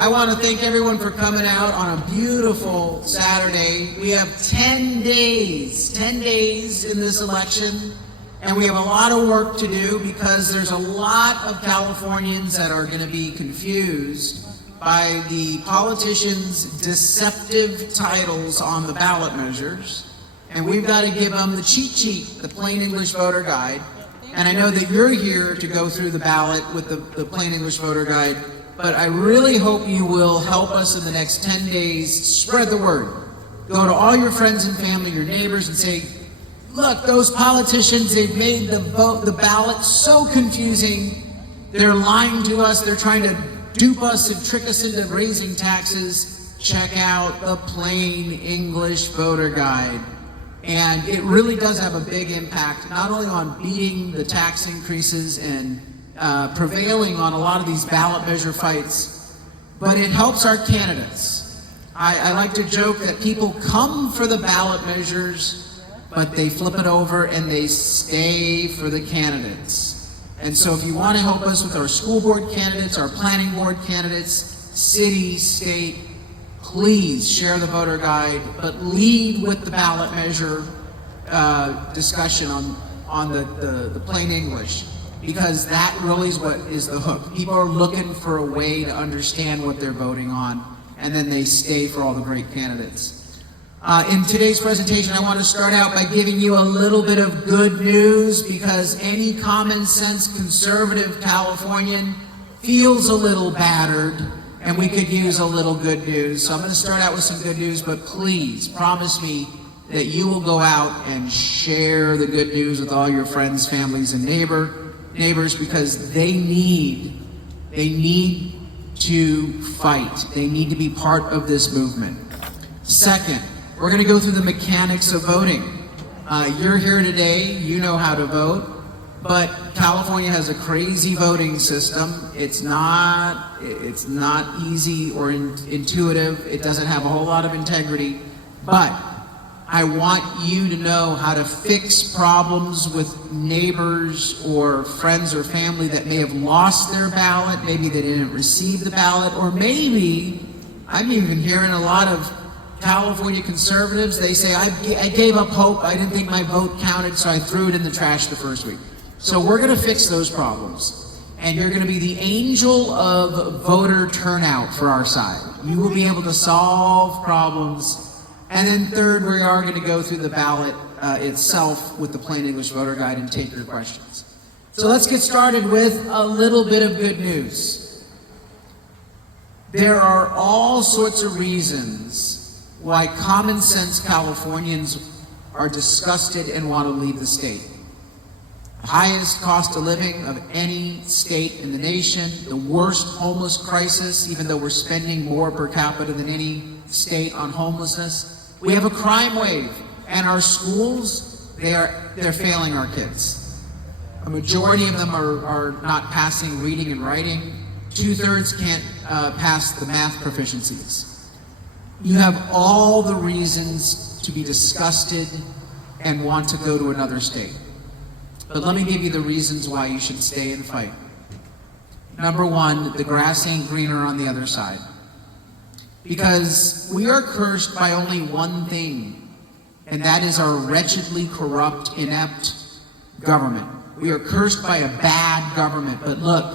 I want to thank everyone for coming out on a beautiful Saturday. We have 10 days in this election, and we have a lot of work to do because there's a lot of Californians that are going to be confused by the politicians' deceptive titles on the ballot measures, and we've got to give them the cheat sheet, the plain English voter guide. And I know that you're here to go through the ballot with the plain English voter guide, but I really hope you will help us in the next 10 days spread the word. Go to all your friends and family, your neighbors, and say, look, those politicians, they've made the ballot so confusing. They're lying to us. They're trying to dupe us and trick us into raising taxes. Check out the plain English voter guide. And it really does have a big impact, not only on beating the tax increases and prevailing on a lot of these ballot measure fights, but it helps our candidates. I like to joke that people come for the ballot measures, but they flip it over and they stay for the candidates. And so if you want to help us with our school board candidates, our planning board candidates, city, state, please share the voter guide, but lead with the ballot measure discussion on the plain English, because that really is what is the hook. People are looking for a way to understand what they're voting on, and then they stay for all the great candidates. In today's presentation, I want to start out by giving you a little bit of good news, because any common sense conservative Californian feels a little battered, and we could use a little good news. So I'm going to start out with some good news, but please promise me that you will go out and share the good news with all your friends, families, and neighbors, because they need to fight. They need to be part of this movement. Second, we're going to go through the mechanics of voting. You're here today, you know how to vote. But California has a crazy voting system. It's not easy or intuitive. It doesn't have a whole lot of integrity. But I want you to know how to fix problems with neighbors or friends or family that may have lost their ballot. Maybe they didn't receive the ballot, or maybe I'm even hearing a lot of California conservatives. They say, I gave up hope. I didn't think my vote counted, so I threw it in the trash the first week. So we're going to fix those problems, and you're going to be the angel of voter turnout for our side. You will be able to solve problems. And then third, we are going to go through the ballot itself with the plain English voter guide and take your questions. So let's get started with a little bit of good news. There are all sorts of reasons why common sense Californians are disgusted and want to leave the state. Highest cost of living of any state in the nation, the worst homeless crisis, even though we're spending more per capita than any state on homelessness. We have a crime wave, and our schools, they're failing our kids. A majority of them are not passing reading and writing. 2/3 can't pass the math proficiencies. You have all the reasons to be disgusted and want to go to another state. But let me give you the reasons why you should stay and fight. Number one, the grass ain't greener on the other side. Because we are cursed by only one thing, and that is our wretchedly corrupt, inept government. We are cursed by a bad government, but look,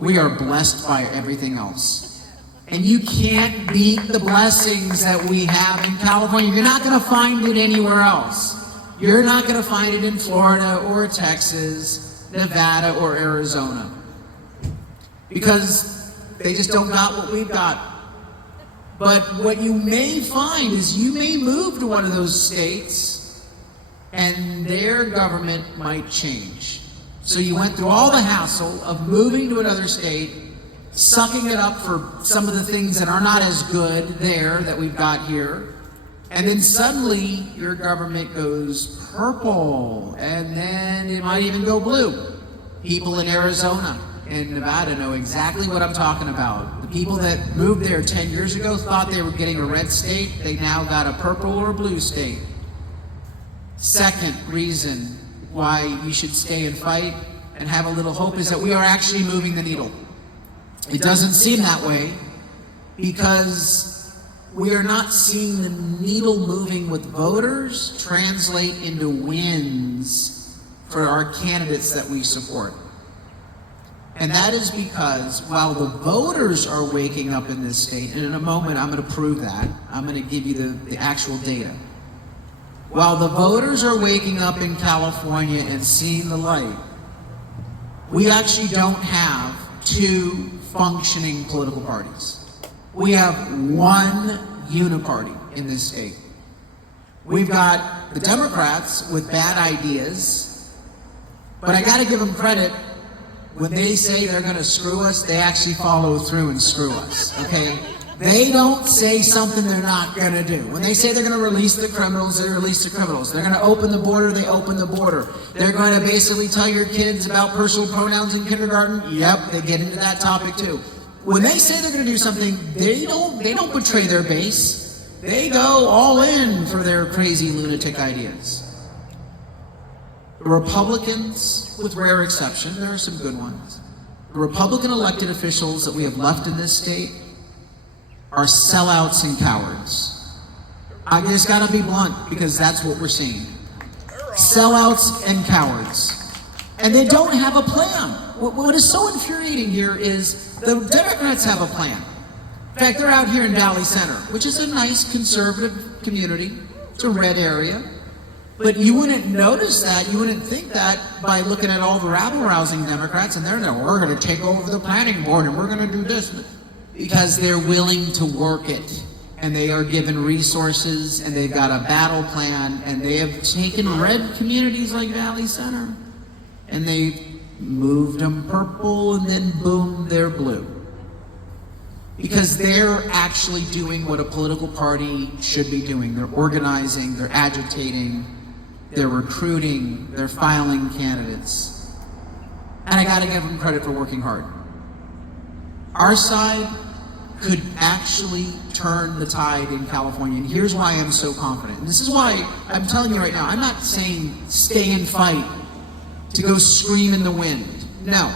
we are blessed by everything else. And you can't beat the blessings that we have in California. You're not going to find it anywhere else. You're not going to find it in Florida or Texas, Nevada or Arizona, because they just don't got what we've got. But what you may find is you may move to one of those states and their government might change. So you went through all the hassle of moving to another state, sucking it up for some of the things that are not as good there that we've got here. And then suddenly your government goes purple, and then it might even go blue. People in Arizona and Nevada know exactly what I'm talking about. The people that moved there 10 years ago thought they were getting a red state. They now got a purple or a blue state. Second reason why you should stay and fight and have a little hope is that we are actually moving the needle. It doesn't seem that way because we are not seeing the needle moving with voters translate into wins for our candidates that we support. And that is because while the voters are waking up in this state, and in a moment I'm going to prove that, I'm going to give you the actual data. While the voters are waking up in California and seeing the light, we actually don't have two functioning political parties. We have one uniparty in this state. We've got the Democrats with bad ideas, but I got to give them credit. When they say they're going to screw us, they actually follow through and screw us, okay? They don't say something they're not going to do. When they say they're going to release the criminals, they release the criminals. They're going to open the border, they open the border. They're going to basically tell your kids about personal pronouns in kindergarten. Yep, they get into that topic too. When they say they're going to do something, they don't betray their base. They go all in for their crazy lunatic ideas. The Republicans, with rare exception, there are some good ones. The Republican elected officials that we have left in this state are sellouts and cowards. I just gotta be blunt because that's what we're seeing. Sellouts and cowards. And they don't have a plan. What is so infuriating here is the Democrats have a plan. In fact, they're out here in Valley Center, which is a nice conservative community. It's a red area. But you wouldn't notice that, you wouldn't think that by looking at all the rabble-rousing Democrats, and they're there, we're going to take over the planning board, and we're going to do this. Because they're willing to work it, and they are given resources, and they've got a battle plan, and they have taken red communities like Valley Center, and they've moved them purple, and then boom, they're blue. Because they're actually doing what a political party should be doing. They're organizing, they're agitating, they're recruiting, they're filing candidates. And I gotta give them credit for working hard. Our side could actually turn the tide in California, and here's why I'm so confident. And this is why I'm telling you right now, I'm not saying stay and fight to go scream in the wind. No,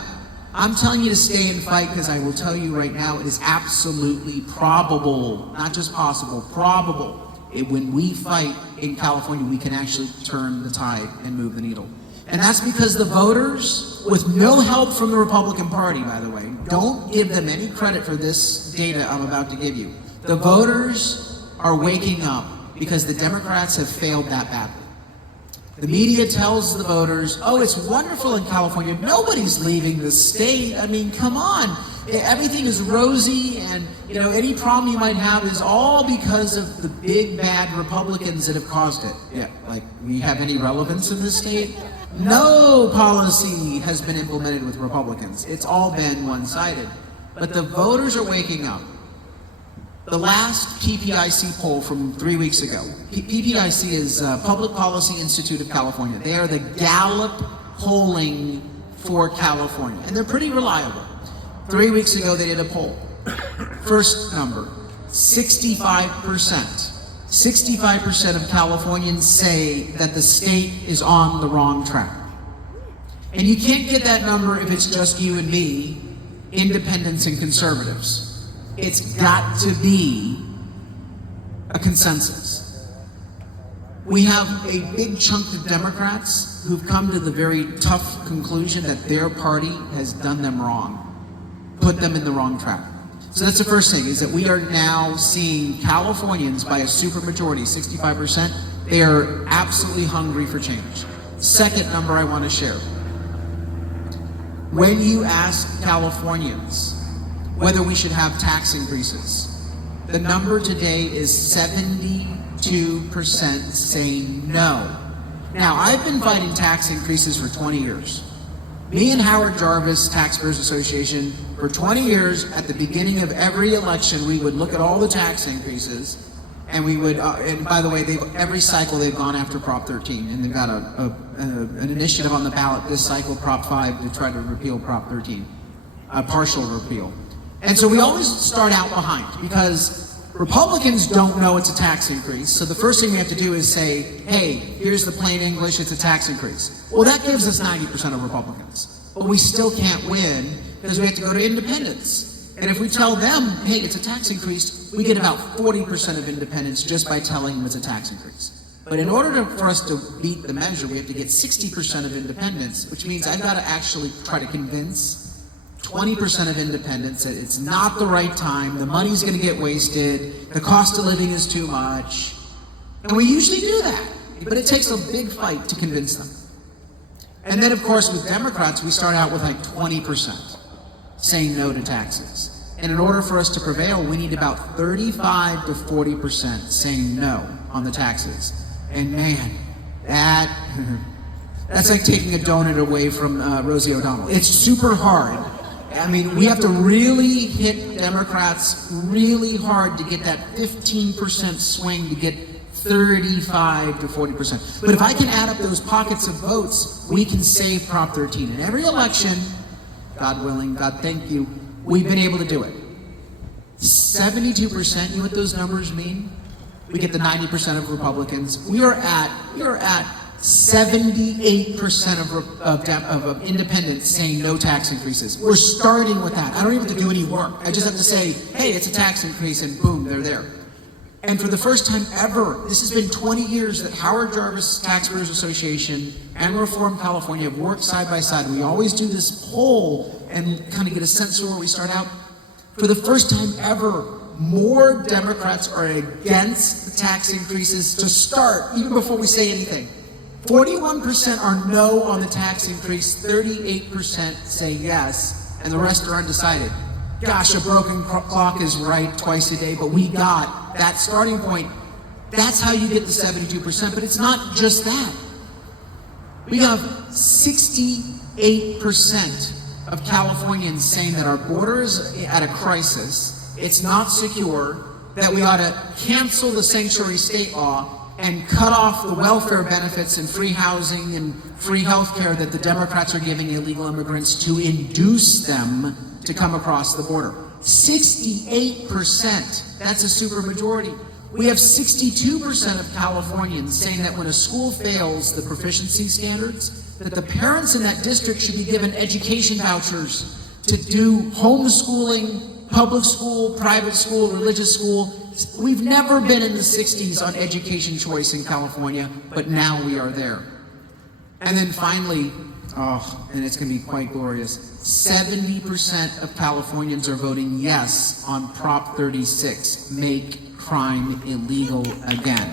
I'm telling you to stay and fight because I will tell you right now, it is absolutely probable, not just possible, probable. When we fight in California, we can actually turn the tide and move the needle. And that's because the voters, with no help from the Republican Party, by the way, don't give them any credit for this data I'm about to give you. The voters are waking up because the Democrats have failed that badly. The media tells the voters, oh, it's wonderful in California. Nobody's leaving the state. I mean, come on. Everything is rosy, and any problem you might have is all because of the big bad Republicans that have caused it. Yeah, like we have any relevance in this state? No policy has been implemented with Republicans. It's all been one-sided. But the voters are waking up. The last PPIC poll from 3 weeks ago, PPIC is Public Policy Institute of California. They are the Gallup polling for California, and they're pretty reliable. 3 weeks ago, they did a poll. First number, 65%. 65% of Californians say that the state is on the wrong track. And you can't get that number if it's just you and me, independents and conservatives. It's got to be a consensus. We have a big chunk of Democrats who've come to the very tough conclusion that their party has done them wrong, put them in the wrong track. So that's the first thing, is that we are now seeing Californians by a supermajority, 65%, they are absolutely hungry for change. Second number I want to share. When you ask Californians whether we should have tax increases, the number today is 72% saying no. Now, I've been fighting tax increases for 20 years. Me and Howard Jarvis, Taxpayers Association, for 20 years, at the beginning of every election, we would look at all the tax increases, and we would, and by the way, every cycle they've gone after Prop 13, and they've got an initiative on the ballot this cycle, Prop 5, to try to repeal Prop 13, a partial repeal. And so we always start out behind, because Republicans don't know it's a tax increase, so the first thing we have to do is say, hey, here's the plain English, it's a tax increase. Well, that gives us 90% of Republicans. But we still can't win, because we have to go to independents. And if we tell them, hey, it's a tax increase, we get about 40% of independents just by telling them it's a tax increase. But in order for us to beat the measure, we have to get 60% of independents, which means I've got to actually try to convince 20% of independents that it's not the right time, the money's going to get wasted, the cost of living is too much. And we usually do that, but it takes a big fight to convince them. And then, of course, with Democrats, we start out with like 20% saying no to taxes. And in order for us to prevail, we need about 35 to 40% saying no on the taxes. And man, that's like taking a donut away from Rosie O'Donnell. It's super hard. I mean, we have to really hit Democrats really hard to get that 15% swing to get 35 to 40%. But if I can add up those pockets of votes, we can save Prop 13. In every election, God willing, God thank you, we've been able to do it. 72%, you know what those numbers mean? We get the 90% of Republicans. We are at 78% of independents saying no tax increases. We're starting with that. I don't even have to do any work. I just have to say, hey, it's a tax increase, and boom, they're there. And for the first time ever, this has been 20 years that Howard Jarvis Taxpayers Association and Reform California have worked side by side. We always do this poll and kind of get a sense of where we start out. For the first time ever, more Democrats are against the tax increases to start, even before we say anything. 41% are no on the tax increase, 38% say yes, and the rest are undecided. Gosh, a broken clock is right twice a day, but we got that starting point. That's how you get the 72%, but it's not just that. We have 68% of Californians saying that our border is at a crisis, it's not secure, that we ought to cancel the sanctuary state law and cut off the welfare benefits and free housing and free health care that the Democrats are giving illegal immigrants to induce them to come across the border. 68%, that's a supermajority. We have 62% of Californians saying that when a school fails the proficiency standards, that the parents in that district should be given education vouchers to do homeschooling, public school, private school, religious school. We've never been in the 60s on education choice in California, but now we are there. And then finally, and it's going to be quite glorious, 70% of Californians are voting yes on Prop 36, make crime illegal again.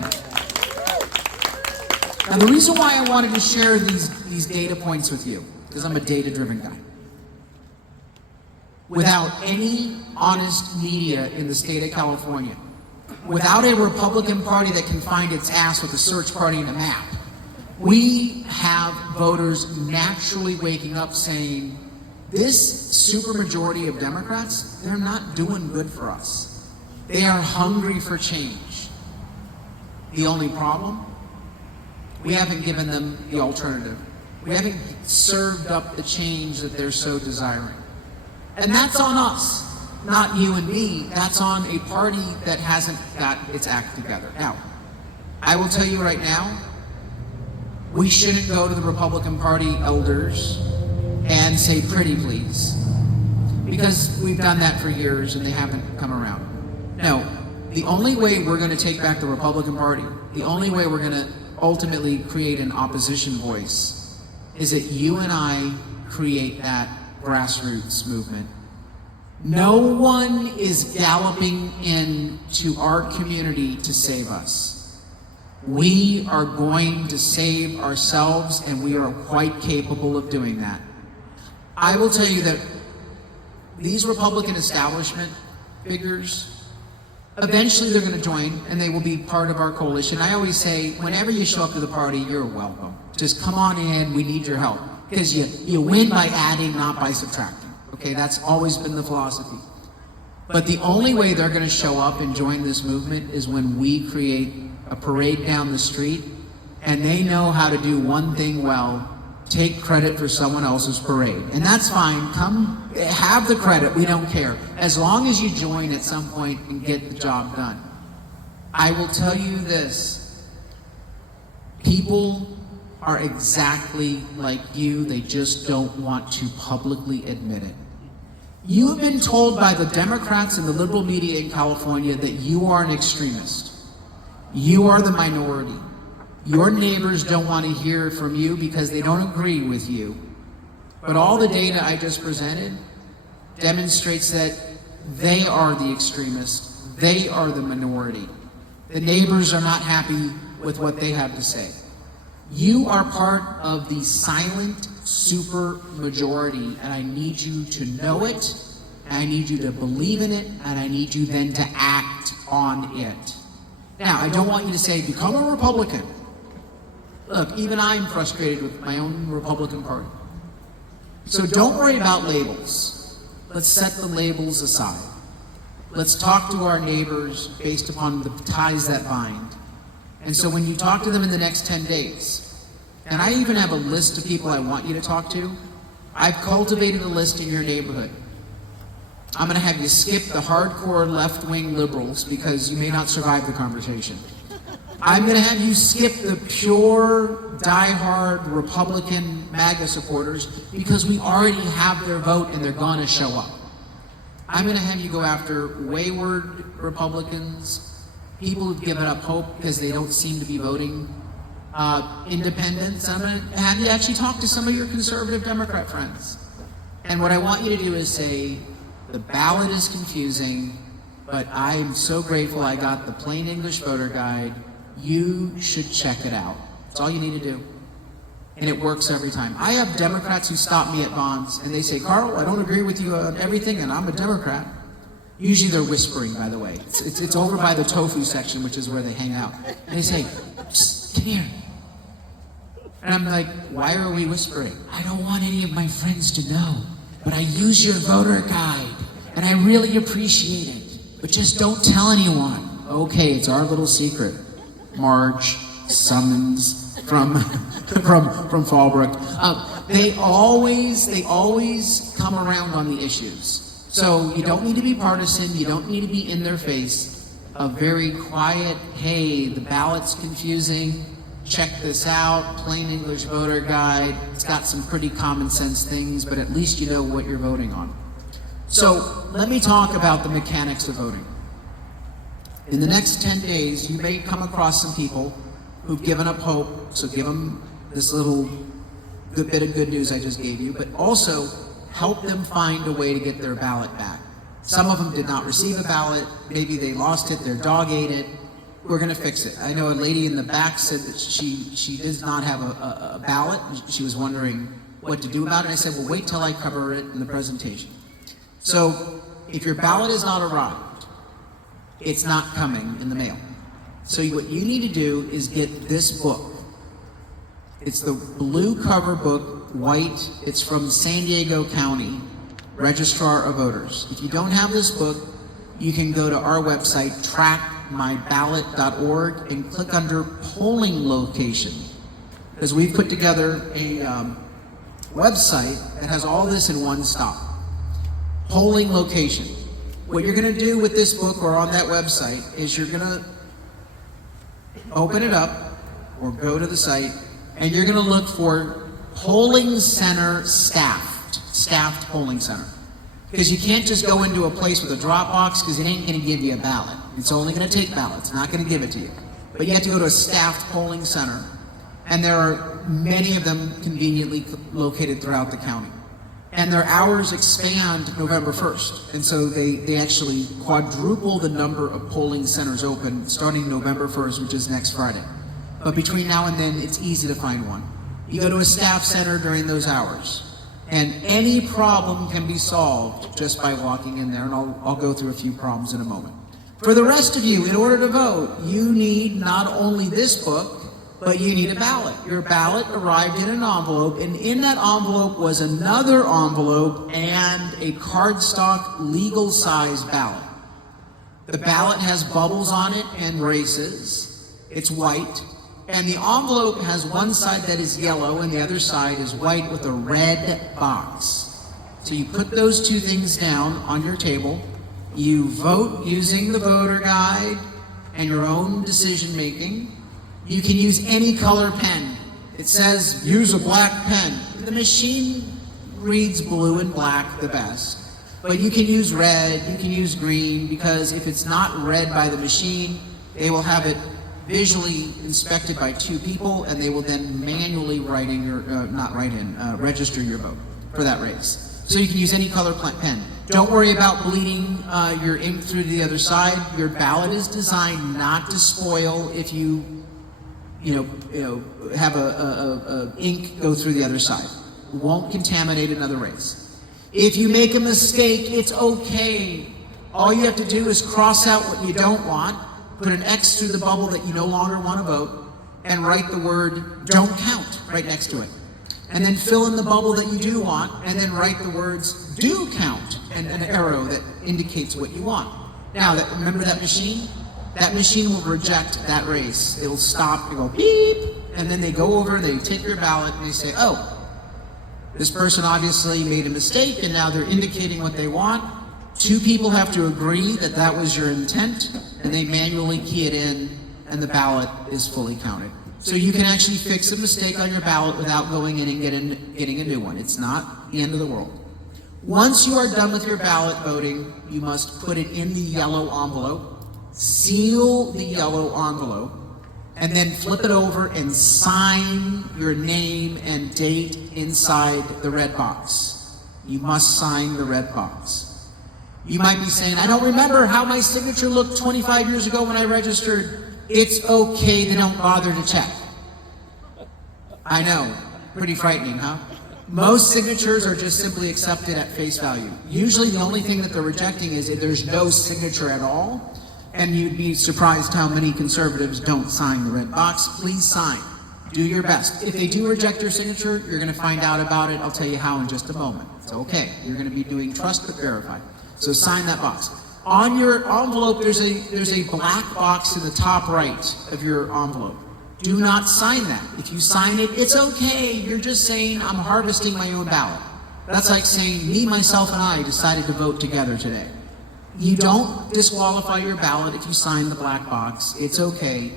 Now the reason why I wanted to share these data points with you, because I'm a data-driven guy. Without any honest media in the state of California, without a Republican Party that can find its ass with a search party and a map, we have voters naturally waking up saying, this supermajority of Democrats, they're not doing good for us. They are hungry for change. The only problem? We haven't given them the alternative. We haven't served up the change that they're so desiring. And that's on us, not you and me. That's on a party that hasn't got its act together. Now, I will tell you right now, we shouldn't go to the Republican Party elders and say, pretty please, because we've done that for years and they haven't come around. No, the only way we're going to take back the Republican Party, the only way we're going to ultimately create an opposition voice is that you and I create that grassroots movement. No one is galloping into our community to save us. We are going to save ourselves, and we are quite capable of doing that. I will tell you that these Republican establishment figures, eventually they're going to join, and they will be part of our coalition. I always say, whenever you show up to the party, you're welcome. Just come on in, we need your help. Because you win by adding, not by subtracting. Okay, that's always been the philosophy. But the only way they're going to show up and join this movement is when we create a parade down the street, and they know how to do one thing well, take credit for someone else's parade. And that's fine. Come have the credit. We don't care. As long as you join at some point and get the job done. I will tell you this. People are exactly like you. They just don't want to publicly admit it. You have been told by the Democrats and the liberal media in California that you are an extremist. You are the minority. Your neighbors don't want to hear from you because they don't agree with you. But all the data I just presented demonstrates that they are the extremists. They are the minority. The neighbors are not happy with what they have to say. You are part of the silent super majority, and I need you to know it, and I need you to believe in it, and I need you then to act on it. Now, I don't want you to say, become a Republican. Look, even I'm frustrated with my own Republican Party. So don't worry about labels. Let's set the labels aside. Let's talk to our neighbors based upon the ties that bind. And so when you talk to them in the next 10 days, and I even have a list of people I want you to talk to, I've cultivated a list in your neighborhood. I'm going to have you skip the hardcore left-wing liberals because you may not survive the conversation. I'm going to have you skip the pure, die-hard Republican MAGA supporters because we already have their vote and they're going to show up. I'm going to have you go after wayward Republicans, people who've given up hope because they don't seem to be voting, independents. I'm going to have you actually talk to some of your conservative Democrat friends. And what I want you to do is say, the ballot is confusing, but I am so grateful I got the plain English voter guide. You should check it out. That's all you need to do. And it works every time. I have Democrats who stop me at bonds and they say, Carl, I don't agree with you on everything and I'm a Democrat. Usually they're whispering, by the way. It's over by the tofu section, which is where they hang out. And they say, come here. And I'm like, why are we whispering? I don't want any of my friends to know, but I use your voter guide and I really appreciate it. But just don't tell anyone. Okay, it's our little secret. Marge Summons from Fallbrook. They always come around on the issues. So you don't need to be partisan. You don't need to be in their face. A very quiet, hey, the ballot's confusing. Check this out. Plain English voter guide. It's got some pretty common sense things, but at least you know what you're voting on. So let me talk about the mechanics of voting. In the next 10 days, you may come across some people who've given up hope, so give them this little good bit of good news I just gave you, but also help them find a way to get their ballot back. Some of them did not receive a ballot, maybe they lost it, their dog ate it. We're gonna fix it. I know a lady in the back said that she does not have a ballot. She was wondering what to do about it. I said, well, wait till I cover it in the presentation. So if your ballot has not arrived, it's not coming in the mail. So what you need to do is get this book. It's the blue cover book, white. It's from San Diego County, Registrar of Voters. If you don't have this book, you can go to our website, trackmyballot.org, and click under polling location. Because we've put together a website that has all this in one stop. Polling location. What you're going to do with this book or on that website is you're going to open it up or go to the site and you're going to look for polling center staffed polling center. Because you can't just go into a place with a drop box because it ain't going to give you a ballot. It's only going to take ballots, not going to give it to you. But you have to go to a staffed polling center, and there are many of them conveniently located throughout the county. And their hours expand November 1st. And so they actually quadruple the number of polling centers open starting November 1st, which is next Friday. But between now and then, it's easy to find one. You go to a staff center during those hours. And any problem can be solved just by walking in there. And I'll go through a few problems in a moment. For the rest of you, in order to vote, you need not only this book, but you need a ballot. Your ballot arrived in an envelope, and in that envelope was another envelope and a cardstock legal-sized ballot. The ballot has bubbles on it and races. It's white. And the envelope has one side that is yellow and the other side is white with a red box. So you put those two things down on your table. You vote using the voter guide and your own decision-making. You can use any color pen. It says, use a black pen. The machine reads blue and black the best. But you can use red, you can use green, because if it's not read by the machine, they will have it visually inspected by 2 people, and they will then manually register your vote for that race. So you can use any color pen. Don't worry about bleeding your ink through to the other side. Your ballot is designed not to spoil if you have a ink go through the other side. It won't contaminate another race. If you make a mistake, it's okay. All you have to do is cross out what you don't want, put an X through the bubble that you no longer want to vote, and write the word "don't count" right next to it. And then fill in the bubble that you do want, and then write the words "do count" and an arrow that indicates what you want. Now, remember that machine? That machine will reject that race. It'll stop, it'll go beep, and then they go over, they take your ballot, and they say, oh, this person obviously made a mistake, and now they're indicating what they want. 2 people have to agree that that was your intent, and they manually key it in, and the ballot is fully counted. So you can actually fix a mistake on your ballot without going in and getting a new one. It's not the end of the world. Once you are done with your ballot voting, you must put it in the yellow envelope, seal the yellow envelope, and then flip it over and sign your name and date inside the red box. You must sign the red box. You might be saying, I don't remember how my signature looked 25 years ago when I registered. It's okay, they don't bother to check. I know, pretty frightening, huh? Most signatures are just simply accepted at face value. Usually the only thing that they're rejecting is if there's no signature at all, and you'd be surprised how many conservatives don't sign the red box. Please sign. Do your best. If they do reject your signature, you're going to find out about it. I'll tell you how in just a moment. It's okay. You're going to be doing trust but verify. So sign that box. On your envelope, there's a black box in the top right of your envelope. Do not sign that. If you sign it, it's okay. You're just saying, I'm harvesting my own ballot. That's like saying, me, myself, and I decided to vote together today. You don't disqualify your ballot if you sign the black box. It's okay.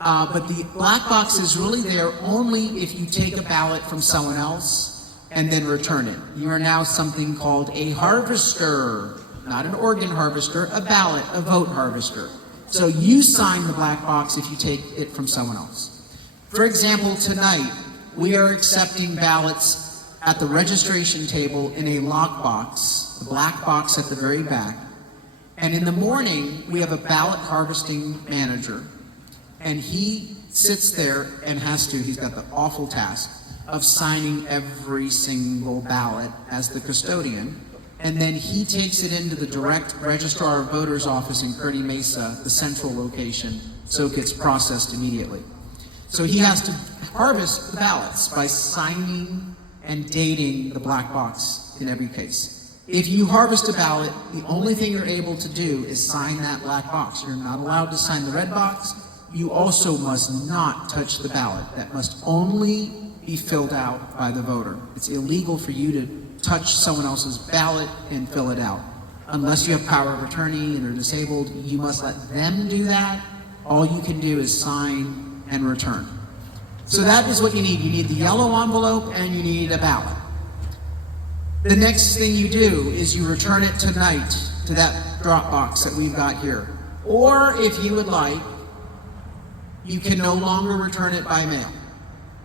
But the black box is really there only if you take a ballot from someone else and then return it. You are now something called a harvester. Not an organ harvester, a ballot, a vote harvester. So you sign the black box if you take it from someone else. For example, tonight, we are accepting ballots at the registration table in a lockbox, the black box at the very back. And in the morning, we have a ballot harvesting manager. And he sits there and he's got the awful task of signing every single ballot as the custodian. And then he takes it into the direct registrar of voters office in Kearny Mesa, the central location, so it gets processed immediately. So he has to harvest the ballots by signing and dating the black box in every case. If you harvest a ballot, the only thing you're able to do is sign that black box. You're not allowed to sign the red box. You also must not touch the ballot. That must only be filled out by the voter. It's illegal for you to touch someone else's ballot and fill it out. Unless you have power of attorney and are disabled, you must let them do that. All you can do is sign and return. So that is what you need. You need the yellow envelope and you need a ballot. The next thing you do is you return it tonight to that drop box that we've got here. Or if you would like, you can no longer return it by mail.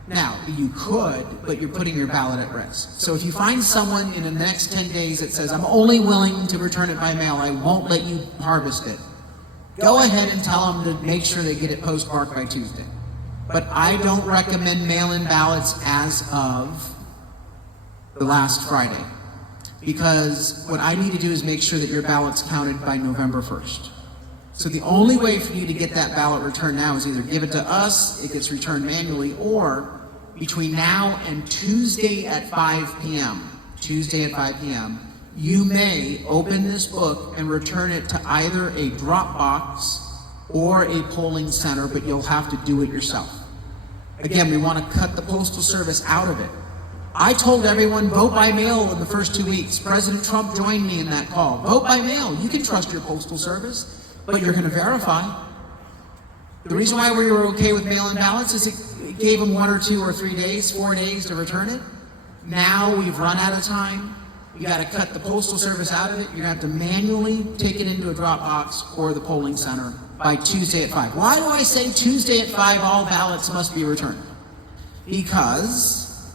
Now, you could, but you're putting your ballot at risk. So if you find someone in the next 10 days that says, I'm only willing to return it by mail, I won't let you harvest it, go ahead and tell them to make sure they get it postmarked by Tuesday. But I don't recommend mail-in ballots as of the last Friday, because what I need to do is make sure that your ballot's counted by November 1st. So the only way for you to get that ballot returned now is either give it to us, it gets returned manually, or between now and Tuesday at 5 p.m., you may open this book and return it to either a drop box or a polling center, but you'll have to do it yourself. Again, we want to cut the Postal Service out of it. I told everyone, vote by mail in the first 2 weeks. President Trump joined me in that call. Vote by mail. You can trust your Postal Service. But you're going to verify. The reason why we were okay with mail-in ballots is it gave them 1 or 2 or 3 days, 4 days to return it. Now we've run out of time. You got to cut the postal service out of it. You're going to have to manually take it into a drop box or the polling center by Tuesday at 5. Why do I say Tuesday at 5 all ballots must be returned? Because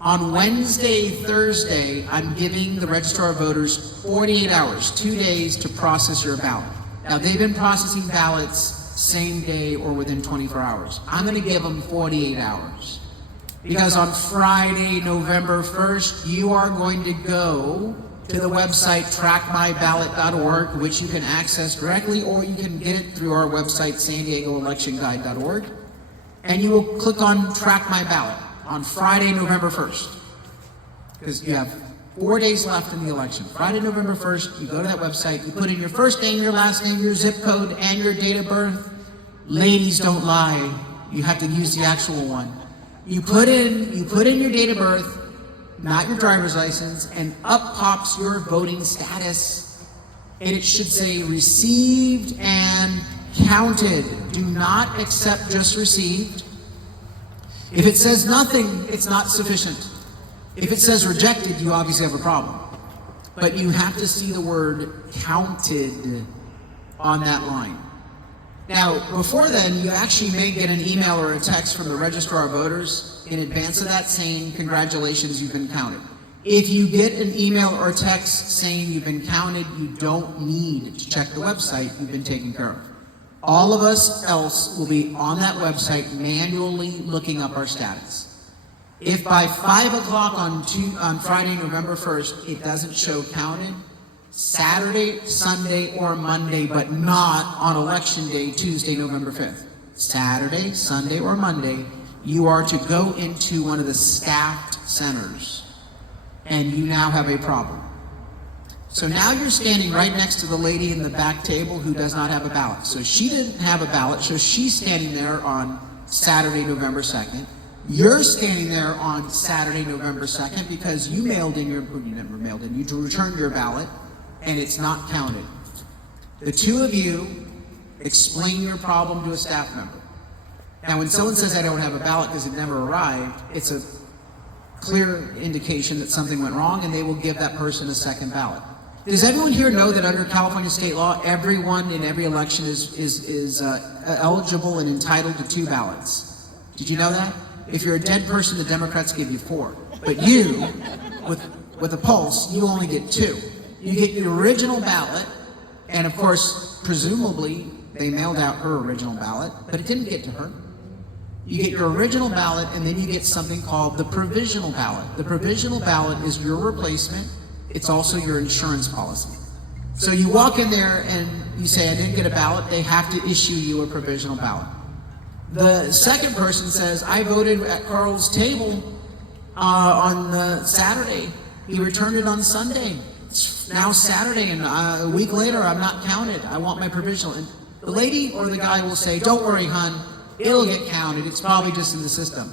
on Wednesday, Thursday, I'm giving the Registrar of Voters 48 hours, 2 days to process your ballot. Now, they've been processing ballots same day or within 24 hours. I'm going to give them 48 hours. Because on Friday, November 1st, you are going to go to the website trackmyballot.org, which you can access directly, or you can get it through our website, san-diego-electionguide.org, and you will click on Track My Ballot on Friday, November 1st, because you have 4 days left in the election. Friday, November 1st, you go to that website, you put in your first name, your last name, your zip code, and your date of birth. Ladies, don't lie. You have to use the actual one. You put in your date of birth, not your driver's license, and up pops your voting status. And it should say received and counted. Do not accept just received. If it says nothing, it's not sufficient. If it says rejected, you obviously have a problem. But you have to see the word counted on that line. Now, before then, you actually may get an email or a text from the Registrar of Voters in advance of that saying, congratulations, you've been counted. If you get an email or a text saying you've been counted, you don't need to check the website, you've been taken care of. All of us else will be on that website manually looking up our status. If by 5 o'clock on Friday, November 1st, it doesn't show counted, Saturday, Sunday, or Monday, but not on Election Day, Tuesday, November 5th. Saturday, Sunday, or Monday, you are to go into one of the staffed centers, and you now have a problem. So now you're standing right next to the lady in the back table who does not have a ballot. So she didn't have a ballot, so she's standing there on Saturday, November 2nd. You're standing there on Saturday, November 2nd, because you returned your ballot, and it's not counted. The two of you explain your problem to a staff member. Now, when someone says I don't have a ballot because it never arrived, it's a clear indication that something went wrong, and they will give that person a second ballot. Does everyone here know that under California state law, everyone in every election is eligible and entitled to 2 ballots? Did you know that? If you're a dead person, the Democrats give you 4. But you, with a pulse, you only get 2. You get your original ballot, and of course, presumably, they mailed out her original ballot, but it didn't get to her. You get your original ballot, and then you get something called the provisional ballot. The provisional ballot is your replacement. It's also your insurance policy. So you walk in there and you say, I didn't get a ballot. They have to issue you a provisional ballot. The second person says, I voted at Carl's table on Saturday. He returned it on Sunday. It's now Saturday, and a week later, I'm not counted. I want my provisional. And the lady or the guy will say, don't worry, hon. It'll get counted. It's probably just in the system.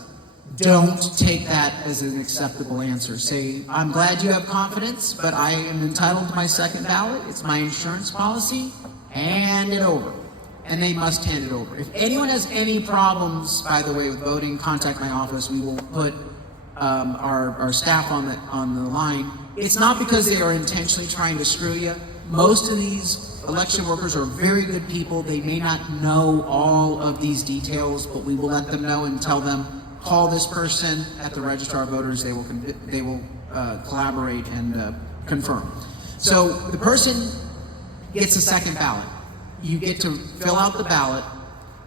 Don't take that as an acceptable answer. Say, I'm glad you have confidence, but I am entitled to my second ballot. It's my insurance policy. Hand it over. And they must hand it over. If anyone has any problems, by the way, with voting, contact my office. We will put our staff on the line. It's not because they are intentionally trying to screw you. Most of these election workers are very good people. They may not know all of these details, but we will let them know and tell them, call this person at the Registrar of Voters. They will collaborate and confirm. So the person gets a second ballot. You get to fill out the ballot,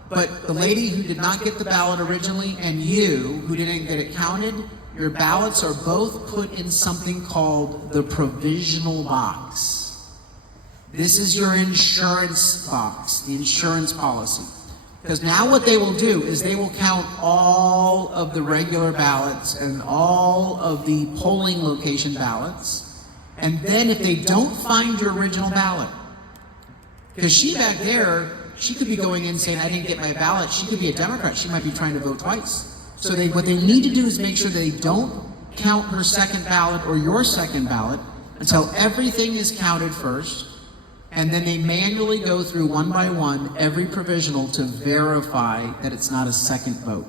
but the lady who did not get the ballot originally and you who didn't get it counted, your ballots are both put in something called the provisional box. This is your insurance box, the insurance policy. Because now what they will do is they will count all of the regular ballots and all of the polling location ballots, and then if they don't find your original ballot, because she back there, she could be going in saying, I didn't get my ballot. She could be a Democrat. She might be trying to vote twice. So what they need to do is make sure they don't count her second ballot or your second ballot until everything is counted first. And then they manually go through one by one every provisional to verify that it's not a second vote.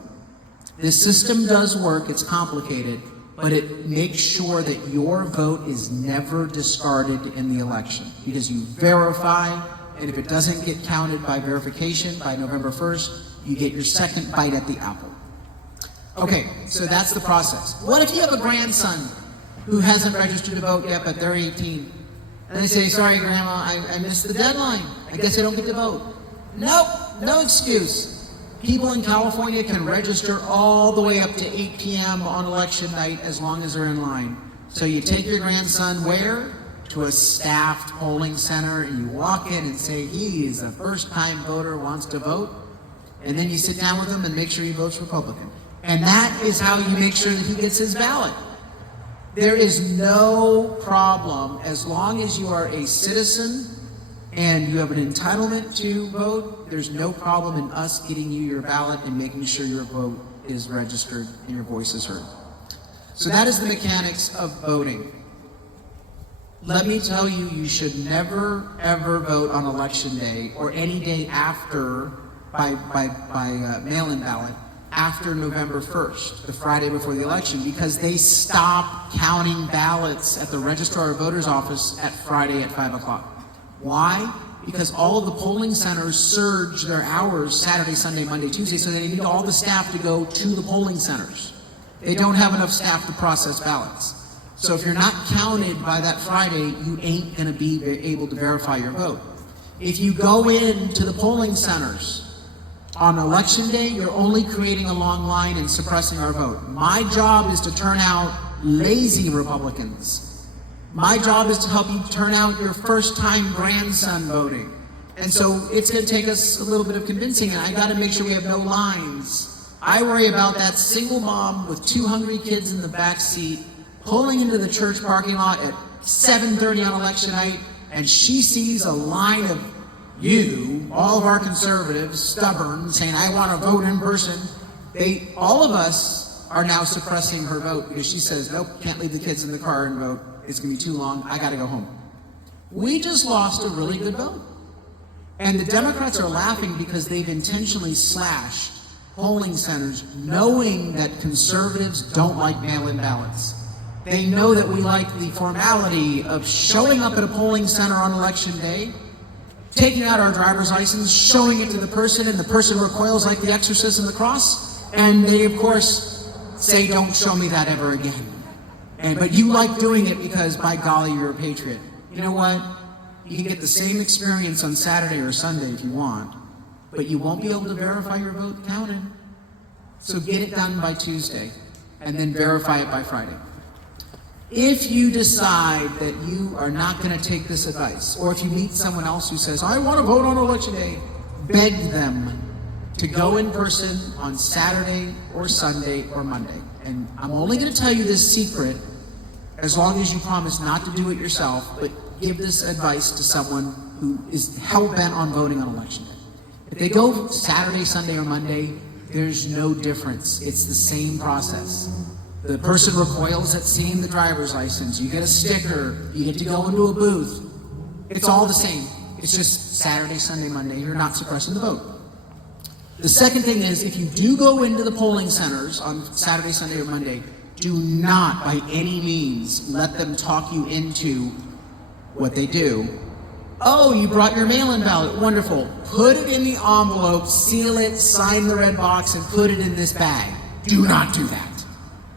This system does work. It's complicated, but it makes sure that your vote is never discarded in the election, because you verify, and if it doesn't get counted by verification by November 1st, you get your second bite at the apple. Okay, so that's the process. What if you have a grandson who hasn't registered to vote yet, but they're 18? And they say, sorry, Grandma, I missed the deadline. I guess I don't get to vote. Nope, no excuse. People in California can register all the way up to 8 p.m. on election night as long as they're in line. So you take your grandson where? To a staffed polling center, and you walk in and say, he is a first-time voter, wants to vote. And then you sit down with him and make sure he votes Republican. And that is how you make sure that he gets his ballot. There is no problem as long as you are a citizen and you have an entitlement to vote. There's no problem in us getting you your ballot and making sure your vote is registered and your voice is heard. So that is the mechanics of voting. Let me tell you, you should never ever vote on election day or any day after by mail-in ballot after November 1st, the Friday before the election, because they stop counting ballots at the Registrar of Voters office at Friday at 5 o'clock. Why? Because all of the polling centers surge their hours Saturday, Sunday, Monday, Tuesday, so they need all the staff to go to the polling centers. They don't have enough staff to process ballots. So if you're not counted by that Friday, you ain't gonna be able to verify your vote. If you go into the polling centers on election day, you're only creating a long line and suppressing our vote. My job is to turn out lazy Republicans. My job is to help you turn out your first-time grandson voting. And so it's going to take us a little bit of convincing, and I got to make sure we have no lines. I worry about that single mom with 2 hungry kids in the back seat pulling into the church parking lot at 7:30 on election night, and she sees a line of you, all of our conservatives, stubborn, saying, I want to vote in person. All of us are now suppressing her vote because she says, nope, can't leave the kids in the car and vote. It's going to be too long. I got to go home. We just lost a really good vote. And the Democrats are laughing because they've intentionally slashed polling centers knowing that conservatives don't like mail-in ballots. They know that we like the formality of showing up at a polling center on election day, taking out our driver's license, showing it to the person, and the person recoils like the exorcist and the cross, and they, of course, say, don't show me that ever again. But you like doing it because, by golly, you're a patriot. You know what? You can get the same experience on Saturday or Sunday if you want, but you won't be able to verify your vote counted. So get it done by Tuesday, and then verify it by Friday. If you decide that you are not going to take this advice, or if you meet someone else who says, I want to vote on election day, beg them to go in person on Saturday or Sunday or Monday. And I'm only going to tell you this secret as long as you promise not to do it yourself, but give this advice to someone who is hell-bent on voting on election day. If they go Saturday, Sunday, or Monday, there's no difference. It's the same process. The person recoils at seeing the driver's license. You get a sticker. You get to go into a booth. It's all the same. It's just Saturday, Sunday, Monday. You're not suppressing the vote. The second thing is, if you do go into the polling centers on Saturday, Sunday, or Monday, do not by any means let them talk you into what they do. Oh, you brought your mail-in ballot. Wonderful. Put it in the envelope, seal it, sign the red box, and put it in this bag. Do not do that.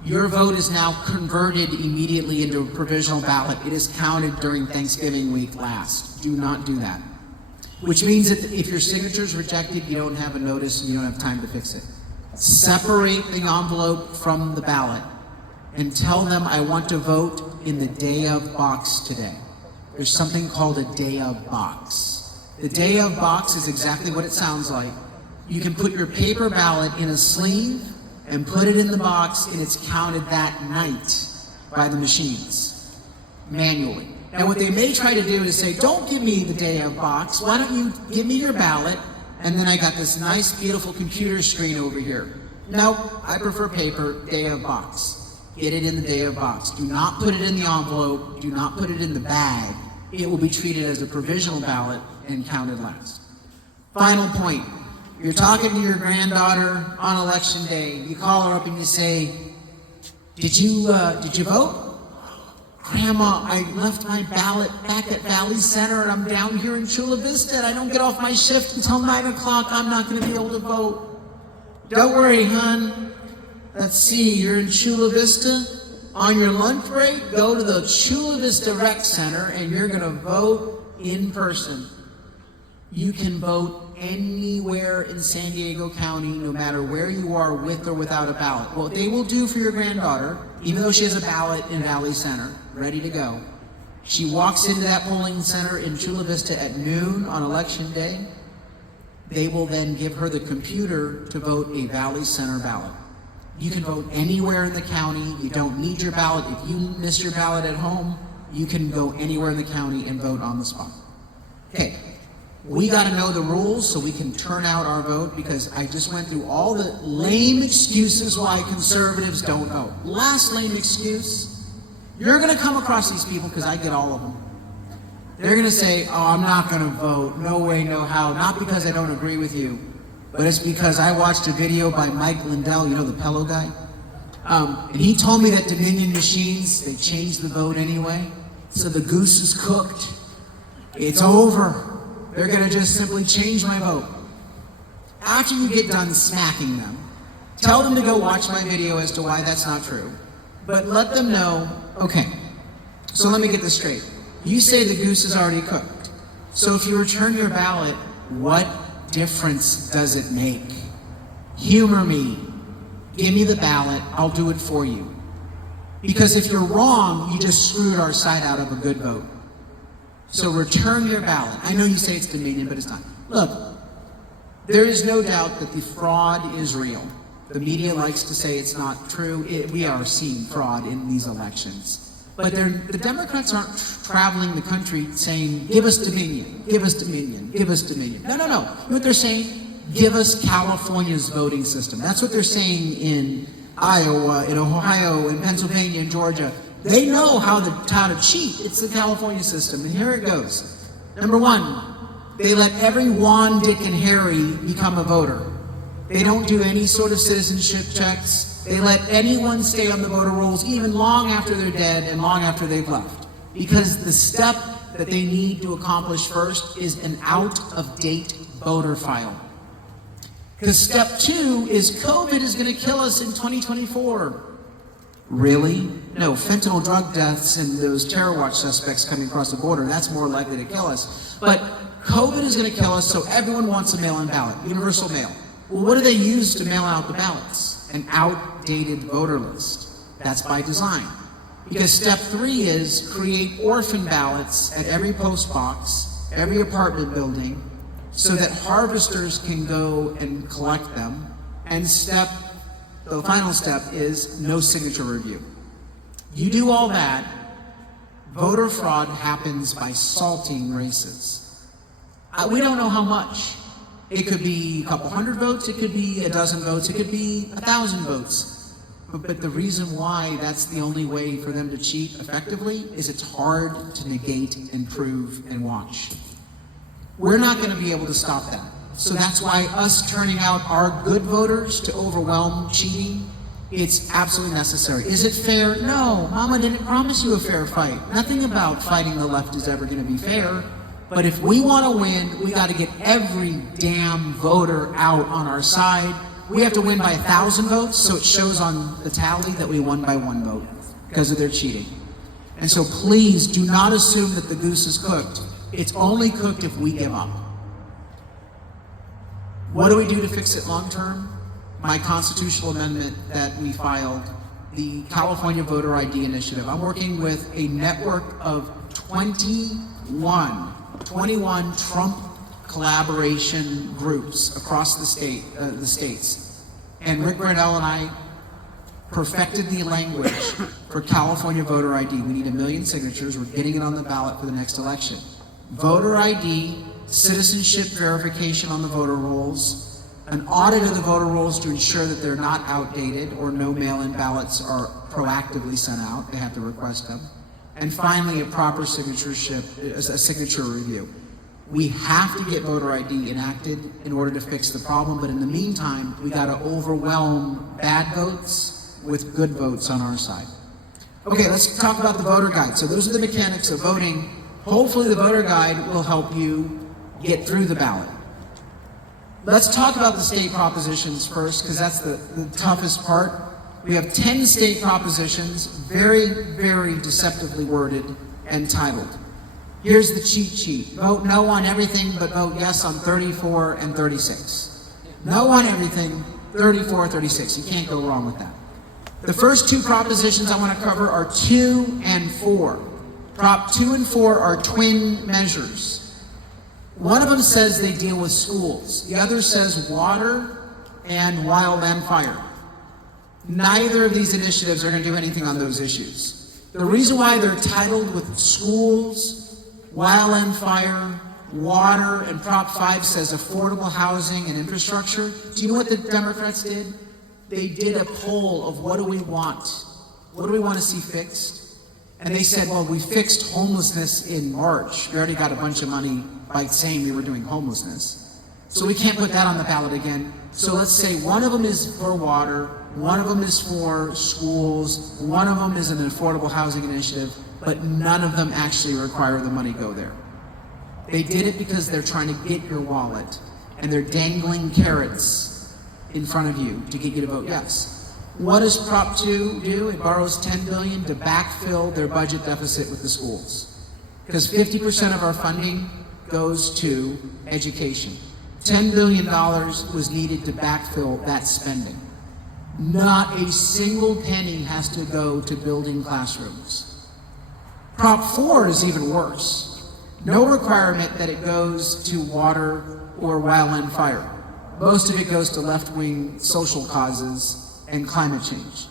Your vote is now converted immediately into a provisional ballot. It is counted during Thanksgiving week last. Do not do that. Which means that if your signature is rejected, you don't have a notice and you don't have time to fix it. Separate the envelope from the ballot and tell them, I want to vote in the day of box today. There's something called a day of box. The day of box is exactly what it sounds like. You can put your paper ballot in a sleeve and put it in the box, and it's counted that night by the machines, manually. Now what they may try to do is say, don't give me the day of box, why don't you give me your ballot, and then I got this nice, beautiful computer screen over here. No, I prefer paper, day of box. Get it in the day of box. Do not put it in the envelope, do not put it in the bag. It will be treated as a provisional ballot and counted last. Final point. You're talking to your granddaughter on election day. You call her up and you say, Did you vote? Grandma, I left my ballot back at Valley Center and I'm down here in Chula Vista and I don't get off my shift until 9 o'clock. I'm not going to be able to vote. Don't worry, hon. Let's see, you're in Chula Vista. On your lunch break, go to the Chula Vista Rec Center and you're going to vote in person. You can vote anywhere in San Diego County, no matter where you are with or without a ballot. What they will do for your granddaughter, even though she has a ballot in Valley Center, ready to go, she walks into that polling center in Chula Vista at noon on election day. They will then give her the computer to vote a Valley Center ballot. You can vote anywhere in the county. You don't need your ballot. If you miss your ballot at home, you can go anywhere in the county and vote on the spot. Okay. We got to know the rules so we can turn out our vote, because I just went through all the lame excuses why conservatives don't vote. Last lame excuse, you're going to come across these people, because I get all of them. They're going to say, oh, I'm not going to vote. No way, no how. Not because I don't agree with you, but it's because I watched a video by Mike Lindell, you know, the Pello guy. And he told me that Dominion machines, they change the vote anyway. So the goose is cooked. It's over. They're going to just simply change my vote. After you get done smacking them, tell them to go watch my video as to why that's not true. But let them know, okay, so let me get this straight. You say the goose is already cooked. So if you return your ballot, what difference does it make? Humor me. Give me the ballot, I'll do it for you. Because if you're wrong, you just screwed our side out of a good vote. So return your ballot. I know you say it's Dominion, but it's not. Look, there is no doubt that the fraud is real. The media likes to say it's not true. We are seeing fraud in these elections. But the Democrats aren't traveling the country saying, give us Dominion, give us Dominion, give us Dominion. No. You know what they're saying? Give us California's voting system. That's what they're saying in Iowa, in Ohio, in Pennsylvania, in Georgia. They know how to cheat. It's the California system, and here it goes. Number one, they let every Juan, Dick, and Harry become a voter. They don't do any sort of citizenship checks. They let anyone stay on the voter rolls even long after they're dead and long after they've left. Because the step that they need to accomplish first is an out-of-date voter file. Because step two is COVID is going to kill us in 2024. Really? No, fentanyl drug deaths and those terror watch suspects coming across the border, that's more likely to kill us. But COVID is going to kill us, so everyone wants a mail-in ballot, universal mail. Well, what do they use to mail out the ballots? An outdated voter list. That's by design. Because step three is create orphan ballots at every post box, every apartment building, so that harvesters can go and collect them. And the final step is no signature review. You do all that, voter fraud happens by salting races. We don't know how much. It could be a couple hundred votes, it could be a dozen votes, it could be 1,000 votes. But the reason why that's the only way for them to cheat effectively is it's hard to negate and prove and watch. We're not going to be able to stop that. So that's why us turning out our good voters to overwhelm cheating, it's absolutely necessary. Is it fair? No. Mama didn't promise you a fair fight. Nothing about fighting the left is ever going to be fair. But if we want to win, we got to get every damn voter out on our side. We have to win by 1,000 votes, so it shows on the tally that we won by 1 vote because of their cheating. And so please do not assume that the goose is cooked. It's only cooked if we give up. What do we do to fix it long term? My constitutional amendment that we filed, the California Voter ID Initiative. I'm working with a network of 21 Trump collaboration groups across the states. And Rick Gradell and I perfected the language for California voter ID. We need 1 million signatures. We're getting it on the ballot for the next election. Voter ID, citizenship verification on the voter rolls, an audit of the voter rolls to ensure that they're not outdated or no mail-in ballots are proactively sent out. They have to request them. And finally, a proper signature review. We have to get voter ID enacted in order to fix the problem, but in the meantime, we got to overwhelm bad votes with good votes on our side. Okay, let's talk about the voter guide. So those are the mechanics of voting. Hopefully the voter guide will help you get through the ballot. Let's talk about the state propositions first, because that's the toughest part. We have 10 state propositions, very, very deceptively worded and titled. Here's the cheat sheet. Vote no on everything, but vote yes on 34 and 36. No on everything, 34, 36. You can't go wrong with that. The first two propositions I want to cover are 2 and 4. Prop 2 and 4 are twin measures. One of them says they deal with schools. The other says water and wildland fire. Neither of these initiatives are going to do anything on those issues. The reason why they're titled with schools, wildland fire, water, and Prop 5 says affordable housing and infrastructure. Do you know what the Democrats did? They did a poll of what do we want? What do we want to see fixed? And they said, well, we fixed homelessness in March. We already got a bunch of money by saying we were doing homelessness. So we can't put that on the ballot again. So let's say one of them is for water, one of them is for schools, one of them is an affordable housing initiative, but none of them actually require the money go there. They did it because they're trying to get your wallet, and they're dangling carrots in front of you to get you to vote yes. What does Prop 2 do? It borrows $10 billion to backfill their budget deficit with the schools. Because 50% of our funding goes to education. $10 billion was needed to backfill that spending. Not a single penny has to go to building classrooms. Prop 4 is even worse. No requirement that it goes to water or wildland fire. Most of it goes to left-wing social causes and climate change.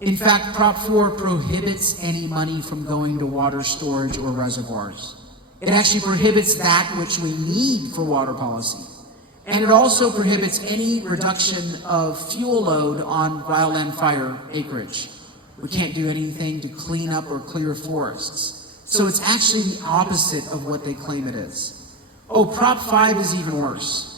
In fact, Prop 4 prohibits any money from going to water storage or reservoirs. It actually prohibits that which we need for water policy. And it also prohibits any reduction of fuel load on wildland fire acreage. We can't do anything to clean up or clear forests. So it's actually the opposite of what they claim it is. Oh, Prop 5 is even worse.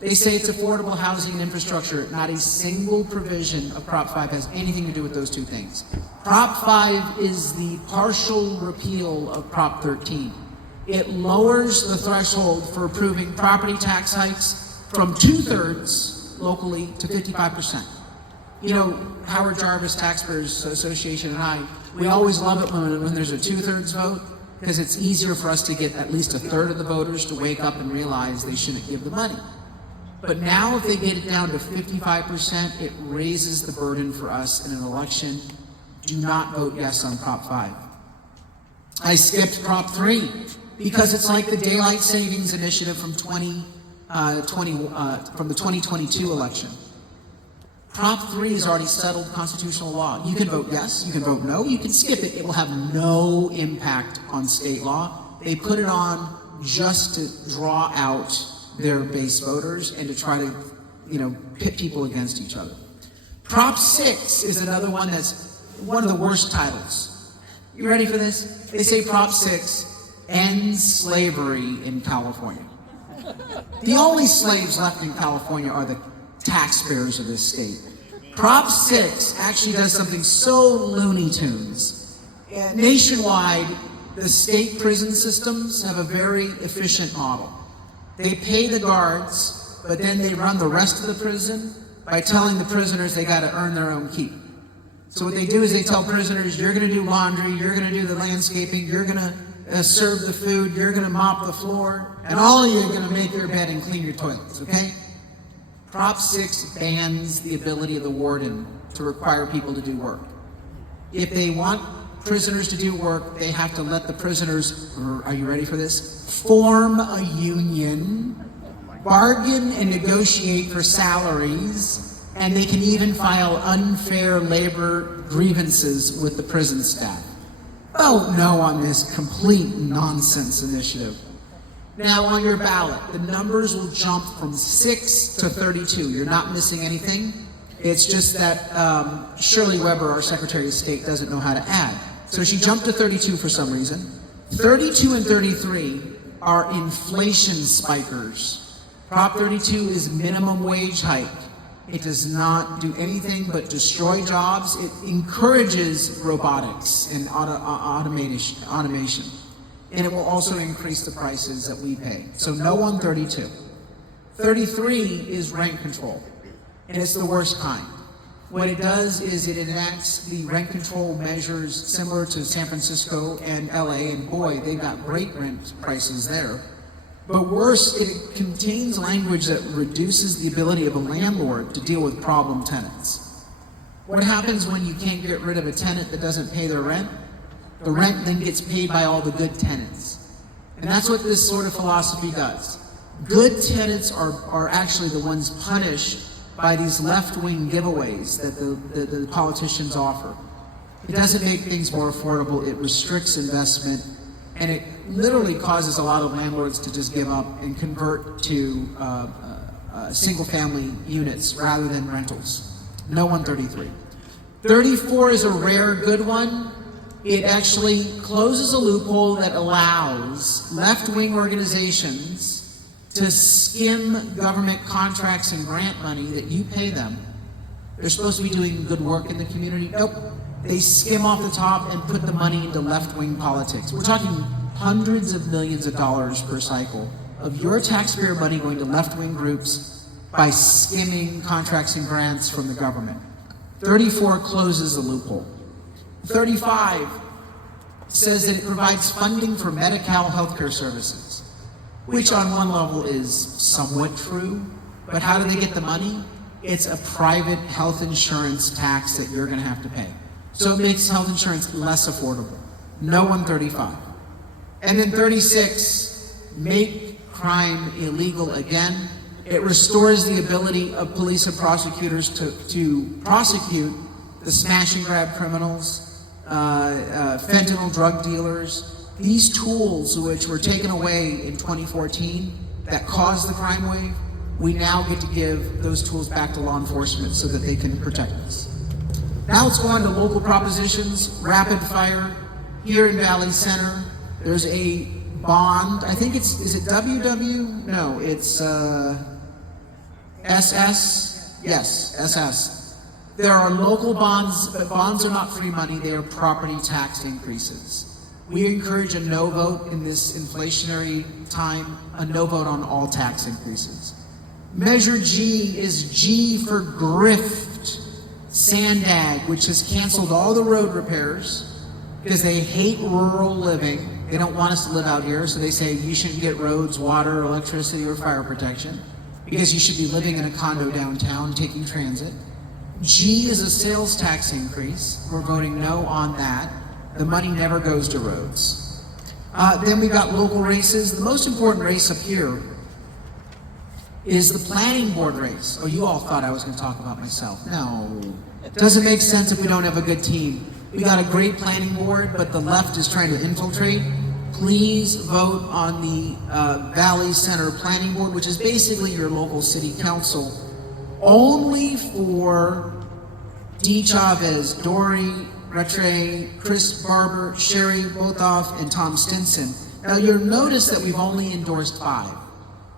They say it's affordable housing and infrastructure. Not a single provision of Prop 5 has anything to do with those two things. Prop 5 is the partial repeal of Prop 13. It lowers the threshold for approving property tax hikes from 2/3 locally to 55%. You know, Howard Jarvis Taxpayers Association and I, we always love it when there's a 2/3 vote, because it's easier for us to get at least 1/3 of the voters to wake up and realize they shouldn't give the money. But now if they get it down to 55%, it raises the burden for us in an election. Do not vote yes on Prop 5. I skipped Prop 3 because it's like the daylight savings initiative from the 2022 election. Prop 3 is already settled constitutional law. You can vote yes, you can vote no, you can skip it. It will have no impact on state law. They put it on just to draw out their base voters and to try to, pit people against each other. Prop 6 is another one that's one of the worst titles. You ready for this? They say Prop 6 ends slavery in California. The only slaves left in California are the taxpayers of this state. Prop 6 actually does something so Looney Tunes. Nationwide, the state prison systems have a very efficient model. They pay the guards, but then they run the rest of the prison by telling the prisoners they got to earn their own keep. So what they do is they tell prisoners, you're going to do laundry, you're going to do the landscaping, you're going to serve the food, you're going to mop the floor, and all of you are going to make your bed and clean your toilets, okay? Prop 6 bans the ability of the warden to require people to do work. If they want prisoners to do work, they have to let the prisoners, are you ready for this? Form a union, bargain and negotiate for salaries, and they can even file unfair labor grievances with the prison staff. Vote no on this complete nonsense initiative. Now on your ballot, the numbers will jump from 6 to 32. You're not missing anything. It's just that Shirley Weber, our Secretary of State, doesn't know how to add. So she jumped to 32 for some reason. 32 and 33 are inflation spikers. Prop 32 is minimum wage hike. It does not do anything but destroy jobs. It encourages robotics and automation. And it will also increase the prices that we pay. So no on 32. 33 is rent control, and it's the worst kind. What it does is it enacts the rent control measures similar to San Francisco and LA, and boy, they've got great rent prices there. But worse, it contains language that reduces the ability of a landlord to deal with problem tenants. What happens when you can't get rid of a tenant that doesn't pay their rent? The rent then gets paid by all the good tenants. And that's what this sort of philosophy does. Good tenants are actually the ones punished by these left-wing giveaways that the politicians offer. It doesn't make things more affordable, it restricts investment, and it literally causes a lot of landlords to just give up and convert to single-family units rather than rentals. No on 33. 34 is a rare good one. It actually closes a loophole that allows left-wing organizations to skim government contracts and grant money that you pay them. They're supposed to be doing good work in the community. Nope. They skim off the top and put the money into left-wing politics. We're talking hundreds of millions of dollars per cycle of your taxpayer money going to left-wing groups by skimming contracts and grants from the government. 34 closes the loophole. 35 says that it provides funding for Medi-Cal healthcare services, which on one level is somewhat true, but how do they get the money? It's a private health insurance tax that you're gonna have to pay. So it makes health insurance less affordable. No on 35. And then 36, make crime illegal again. It restores the ability of police and prosecutors to prosecute the smash and grab criminals, fentanyl drug dealers. These tools, which were taken away in 2014, that caused the crime wave, we now get to give those tools back to law enforcement so that they can protect us. Now let's go on to local propositions, rapid fire. Here in Valley Center, there's a bond. I think is it WW? No, it's SS. Yes, SS. There are local bonds, but bonds are not free money, they are property tax increases. We encourage a no vote in this inflationary time, a no vote on all tax increases. Measure G is G for grift. Sandag, which has canceled all the road repairs because they hate rural living. They don't want us to live out here, so they say you shouldn't get roads, water, electricity, or fire protection because you should be living in a condo downtown taking transit. G is a sales tax increase. We're voting no on that. The money never goes to roads. Then we got local races. The most important race up here is the planning board race. Oh, you all thought I was going to talk about myself. No. It doesn't make sense if we don't have a good team. We got a great planning board, but the left is trying to infiltrate. Please vote on the Valley Center Planning Board, which is basically your local city council, only for D. Chavez, Dory Rattray, Chris Barber, Sherry Bothoff, and Tom Stinson. Now you'll notice that we've only endorsed 5,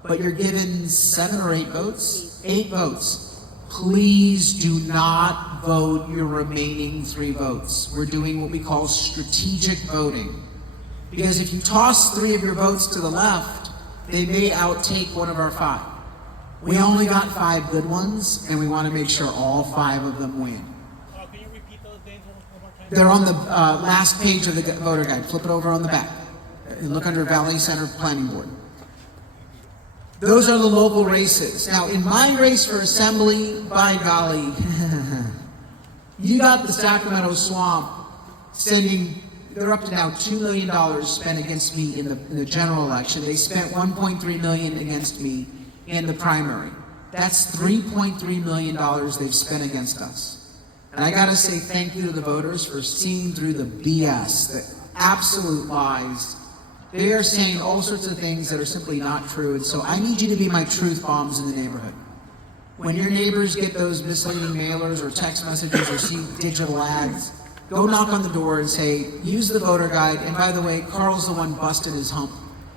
but you're given 7 or 8 votes? 8 votes. Please do not vote your remaining 3 votes. We're doing what we call strategic voting. Because if you toss 3 of your votes to the left, they may outtake one of our 5. We only got 5 good ones, and we want to make sure all 5 of them win. Can you repeat those names one more time? They're on the last page of the voter guide. Flip it over on the back. And look under Valley Center Planning Board. Those are the local races. Now, in my race for assembly, by golly, you got the Sacramento Swamp sending, they're up to now $2 million spent against me in the general election. They spent $1.3 million against me in the primary. That's $3.3 million they've spent against us. And I gotta say thank you to the voters for seeing through the BS, the absolute lies. They are saying all sorts of things that are simply not true, and so I need you to be my truth bombs in the neighborhood. When your neighbors get those misleading mailers or text messages or see digital ads, go knock on the door and say, use the voter guide, and by the way, Carl's the one busted his hump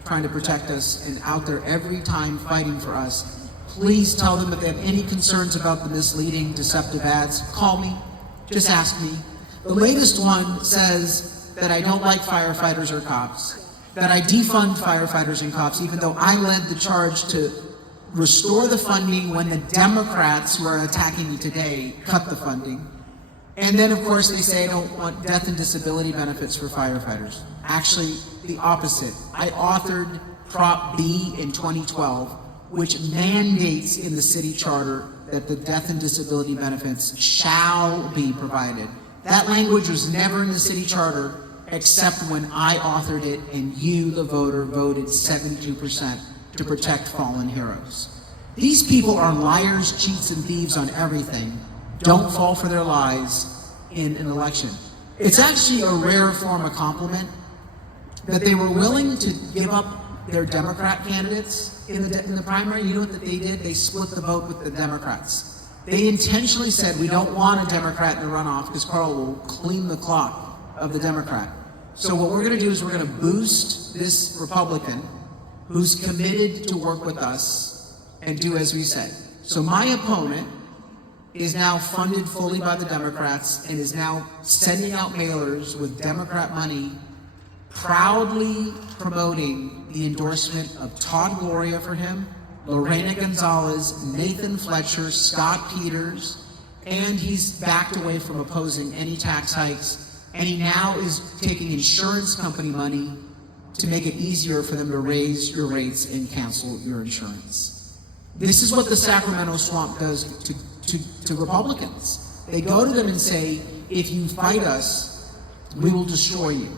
trying to protect us and out there every time fighting for us. Please tell them if they have any concerns about the misleading, deceptive ads, call me, just ask me. The latest one says that I don't like firefighters or cops, that I defund firefighters and cops, even though I led the charge to restore the funding when the Democrats who are attacking me today cut the funding. And then, of course, they say I don't want death and disability benefits for firefighters. Actually, the opposite. I authored Prop B in 2012, which mandates in the city charter that the death and disability benefits shall be provided. That language was never in the city charter except when I authored it and you, the voter, voted 72% to protect fallen heroes. These people are liars, cheats, and thieves on everything. Don't fall for their lies in an election. It's actually a rare form of compliment that they were willing to give up their Democrat candidates in the primary. You know what they did? They split the vote with the Democrats. They intentionally said, we don't want a Democrat in the runoff because Carl will clean the clock of the Democrat. So what we're going to do is we're going to boost this Republican who's committed to work with us and do as we say. So my opponent is now funded fully by the Democrats and is now sending out mailers with Democrat money, proudly promoting the endorsement of Todd Gloria for him, Lorena Gonzalez, Nathan Fletcher, Scott Peters, and he's backed away from opposing any tax hikes, and he now is taking insurance company money to make it easier for them to raise your rates and cancel your insurance. This is what the Sacramento swamp does to Republicans. They go to them and say, if you fight us, we will destroy you.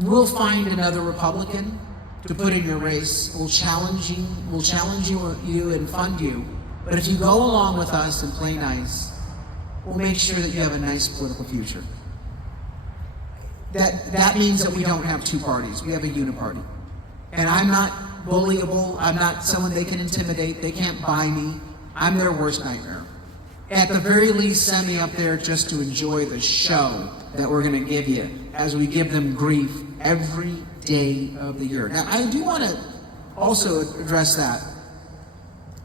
We'll find another Republican to put in your race. We'll challenge you and fund you. But if you go along with us and play nice, we'll make sure that you have a nice political future. That means that we don't have two parties. We have a uniparty. And I'm not bullyable. I'm not someone they can intimidate. They can't buy me. I'm their worst nightmare. At the very least, send me up there just to enjoy the show that we're going to give you as we give them grief every day of the year. Now, I do want to also address that.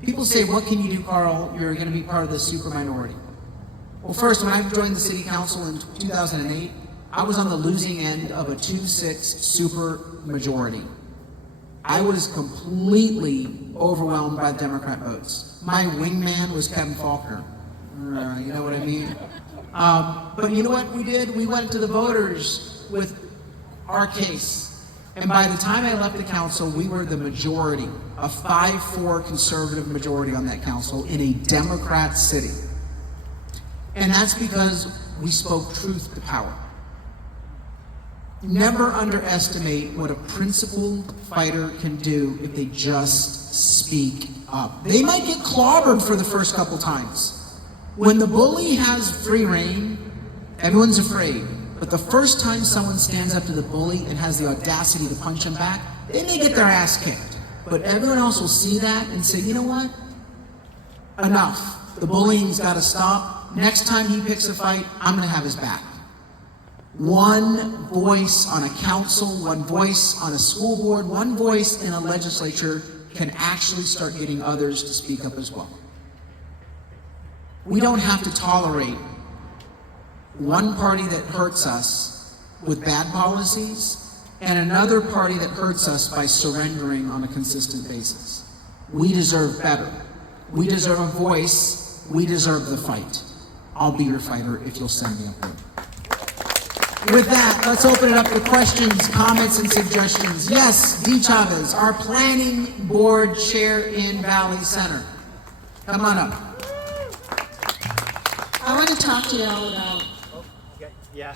People say, what can you do, Carl? You're going to be part of the super minority. Well, first, when I joined the city council in 2008, I was on the losing end of a 2-6 super majority. I was completely overwhelmed by Democrat votes. My wingman was Kevin Faulconer. You know what I mean? But you know what we did? We went to the voters with our case. And by the time I left the council, we were the majority, a 5-4 conservative majority on that council in a Democrat city. And that's because we spoke truth to power. Never underestimate what a principled fighter can do if they just speak up. They might get clobbered for the first couple times. When the bully has free reign, everyone's afraid. But the first time someone stands up to the bully and has the audacity to punch him back, they may get their ass kicked. But everyone else will see that and say, you know what? Enough. The bullying's got to stop. Next time he picks a fight, I'm going to have his back. One voice on a council, one voice on a school board, one voice in a legislature can actually start getting others to speak up as well. We don't have to tolerate one party that hurts us with bad policies and another party that hurts us by surrendering on a consistent basis. We deserve better. We deserve a voice. We deserve the fight. I'll be your fighter if you'll send me up there. With that, let's open it up to questions, comments, and suggestions. Yes, Dee Chavez, our planning board chair in Valley Center. Come on up. I want to talk to y'all about, Yeah.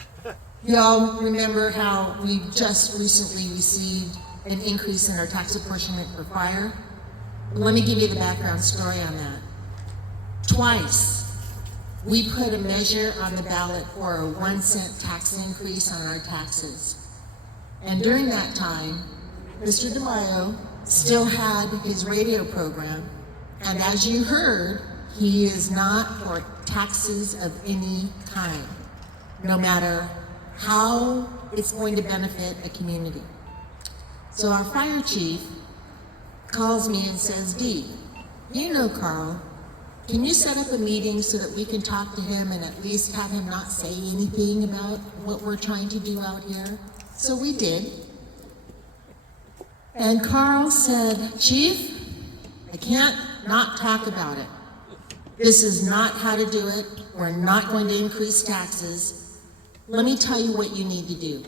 y'all remember how we just recently received an increase in our tax apportionment for fire? Let me give you the background story on that. Twice, we put a measure on the ballot for a 1-cent tax increase on our taxes. And during that time, Mr. DeMaio still had his radio program, and as you heard, he is not for taxes of any kind, no matter how it's going to benefit a community. So our fire chief calls me and says, Dee, You know Carl. Can you set up a meeting so that we can talk to him and at least have him not say anything about what we're trying to do out here? So we did. And Carl said, Chief, I can't not talk about it. This is not how to do it. We're not going to increase taxes. Let me tell you what you need to do.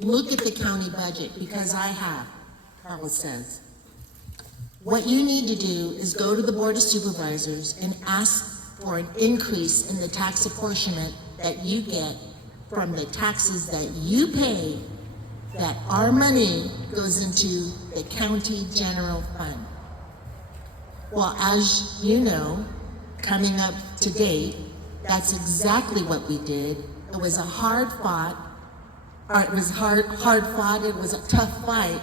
Look at the county budget, because I have, Carl says. What you need to do is go to the Board of Supervisors and ask for an increase in the tax apportionment that you get from the taxes that you pay, that our money goes into the county general fund. Well, as you know, coming up to date, that's exactly what we did. It was a hard fought, it was a tough fight,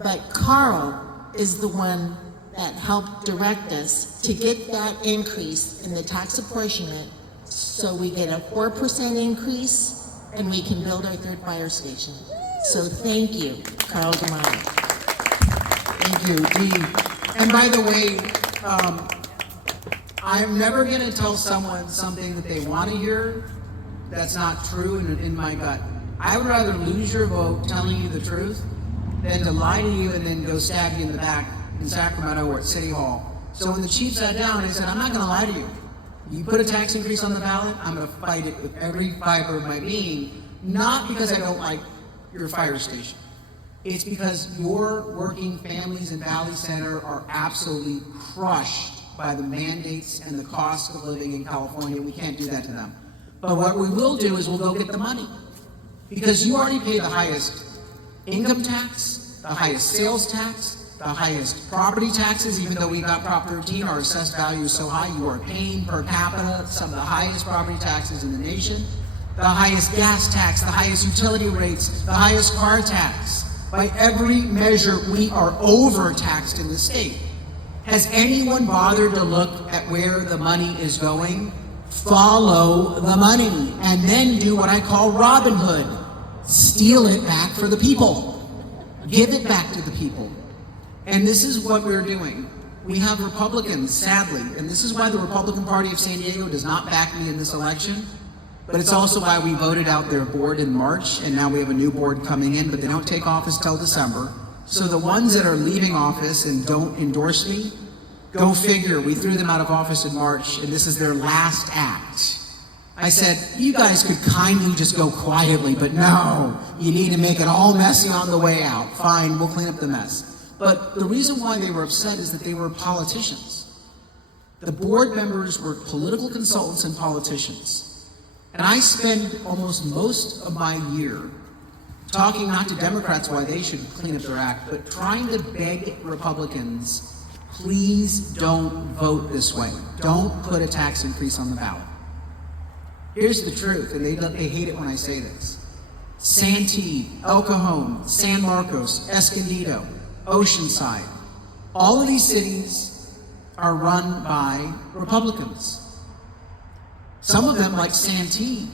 but Carl is the one that helped direct us to get that increase in the tax apportionment, so we get a 4% increase and we can build our third fire station. So thank you, Carl DeMaio. Thank you, Dee. And by the way, I'm never going to tell someone something that they want to hear that's not true in my gut. I would rather lose your vote telling you the truth than to lie to you and then go stab you in the back in Sacramento or at City Hall. So when the chief sat down, he said, I'm not going to lie to you. You put a tax increase on the ballot, I'm going to fight it with every fiber of my being, not because I don't like your fire station. It's because your working families in Valley Center are absolutely crushed by the mandates and the cost of living in California. We can't do that to them. But what we will do is we'll go get the money. Because you already pay the highest income tax, the highest sales tax, the highest property taxes. Even though we got Prop 13, our assessed value is so high, you are paying per capita some of the highest property taxes in the nation, the highest gas tax, the highest utility rates, the highest car tax. By every measure, we are overtaxed in the state. Has anyone bothered to look at where the money is going? Follow the money, and then do what I call Robin Hood. Steal it back for the people. Give it back to the people. And this is what we're doing. We have Republicans, sadly, and this is why the Republican Party of San Diego does not back me in this election, but it's also why we voted out their board in March, and now we have a new board coming in, but they don't take office till December. So the ones that are leaving office and don't endorse me, go figure, we threw them out of office in March, and this is their last act. I said, you guys could kindly just go quietly, but no, you need to make it all messy on the way out. Fine, we'll clean up the mess. But the reason why they were upset is that they were politicians. The board members were political consultants and politicians. And I spend almost most of my year talking not to Democrats why they should clean up their act, but trying to beg Republicans, please don't vote this way. Don't put a tax increase on the ballot. Here's the truth, and they hate it when I say this. Santee, El Cajon, San Marcos, Escondido, Oceanside, all of these cities are run by Republicans. Some of them, like Santee,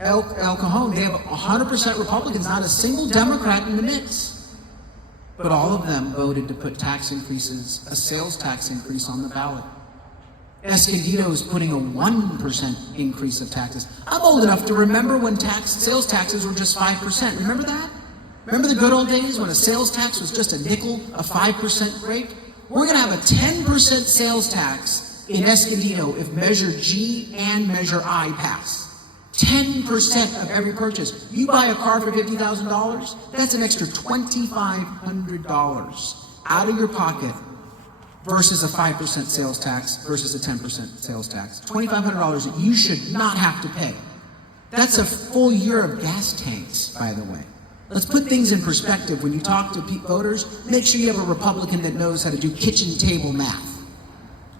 El Cajon, they have 100% Republicans, not a single Democrat in the mix. But all of them voted to put tax increases, a sales tax increase on the ballot. Escondido is putting a 1% increase of taxes. I'm old enough to remember when sales taxes were just 5%. Remember that? Remember the good old days when a sales tax was just a nickel, a 5% rate? We're going to have a 10% sales tax in Escondido if Measure G and Measure I pass. 10% of every purchase. You buy a car for $50,000, that's an extra $2,500 out of your pocket versus a 5% sales tax versus a 10% sales tax. $2,500 that you should not have to pay. That's a full year of gas tanks, by the way. Let's put things in perspective. When you talk to voters, make sure you have a Republican that knows how to do kitchen table math.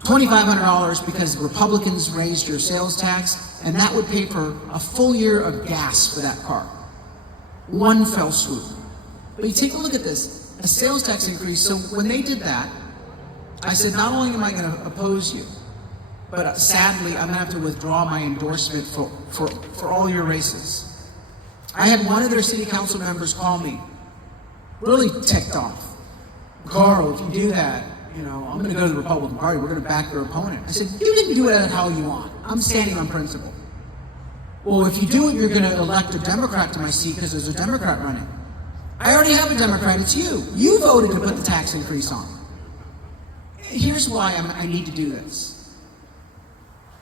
$2,500 because Republicans raised your sales tax, and that would pay for a full year of gas for that car. One fell swoop. But you take a look at this, a sales tax increase. So when they did that, I said, not only am I going to oppose you, but sadly, I'm going to have to withdraw my endorsement for all your races. I had one of their city council members call me, really ticked off. Carl, if you do that, I'm going to go to the Republican Party. We're going to back their opponent. I said, you can do it how you want. I'm standing on principle. Well, if you do it, you're going to elect a Democrat to my seat because there's a Democrat running. I already have a Democrat. It's you. You voted to put the tax increase on. Here's why I need to do this.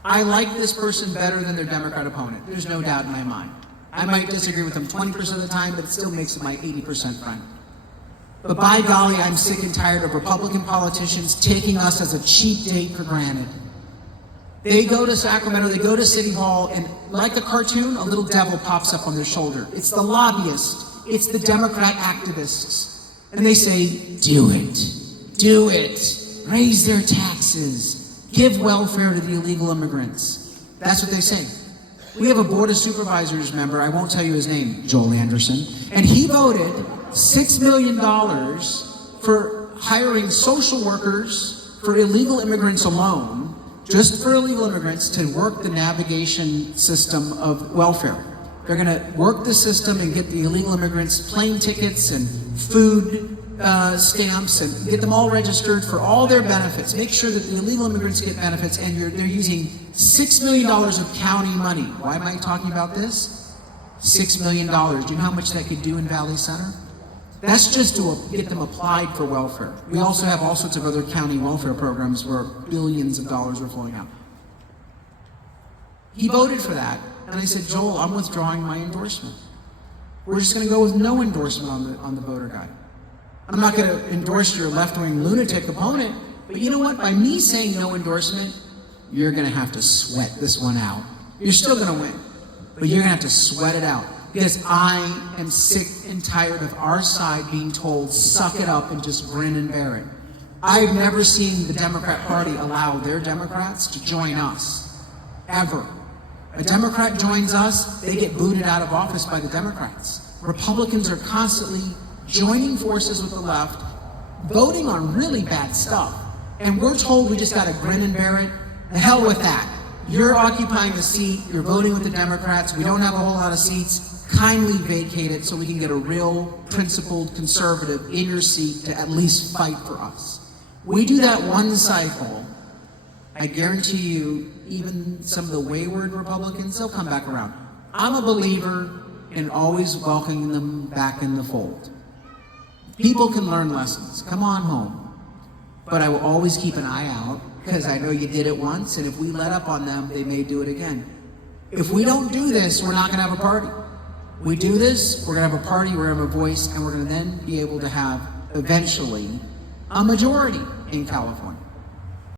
I like this person better than their Democrat opponent. There's no doubt in my mind. I might disagree with them 20% of the time, but it still makes it my 80% friend. But by golly, I'm sick and tired of Republican politicians taking us as a cheap date for granted. They go to Sacramento, they go to City Hall, and like the cartoon, a little devil pops up on their shoulder. It's the lobbyist. It's the Democrat activists. And they say, do it, raise their taxes, give welfare to the illegal immigrants. That's what they say. We have a Board of Supervisors member, I won't tell you his name, Joel Anderson, and he voted $6 million for hiring social workers for illegal immigrants alone, just for illegal immigrants, to work the navigation system of welfare. They're going to work the system and get the illegal immigrants plane tickets and food stamps and get them all registered for all their benefits. Make sure that the illegal immigrants get benefits, and they're using $6 million of county money. Why am I talking about this? $6 million. Do you know how much that could do in Valley Center? That's just to get them applied for welfare. We also have all sorts of other county welfare programs where billions of dollars are flowing out. He voted for that, and I said, Joel, I'm withdrawing my endorsement. We're just going to go with no endorsement on the voter guide. I'm not going to endorse your left-wing lunatic opponent, but you know what? By me saying no endorsement, you're going to have to sweat this one out. You're still going to win, but you're going to have to sweat it out. Because I am sick and tired of our side being told, suck it up and just grin and bear it. I've never seen the Democrat Party allow their Democrats to join us, ever. A Democrat joins us, they get booted out of office by the Democrats. Republicans are constantly joining forces with the left, voting on really bad stuff. And we're told we just gotta grin and bear it. The hell with that. You're occupying the seat, you're voting with the Democrats, we don't have a whole lot of seats. Kindly vacate it so we can get a real principled conservative in your seat to at least fight for us. We do that one cycle, I guarantee you, even some of the wayward Republicans, they'll come back around. I'm a believer in always welcoming them back in the fold. People can learn lessons. Come on home. But I will always keep an eye out, because I know you did it once, and if we let up on them, they may do it again. If we don't do this, we're not going to have a party. We do this, we're going to have a party, we're going to have a voice, and we're going to then be able to have, eventually, a majority in California.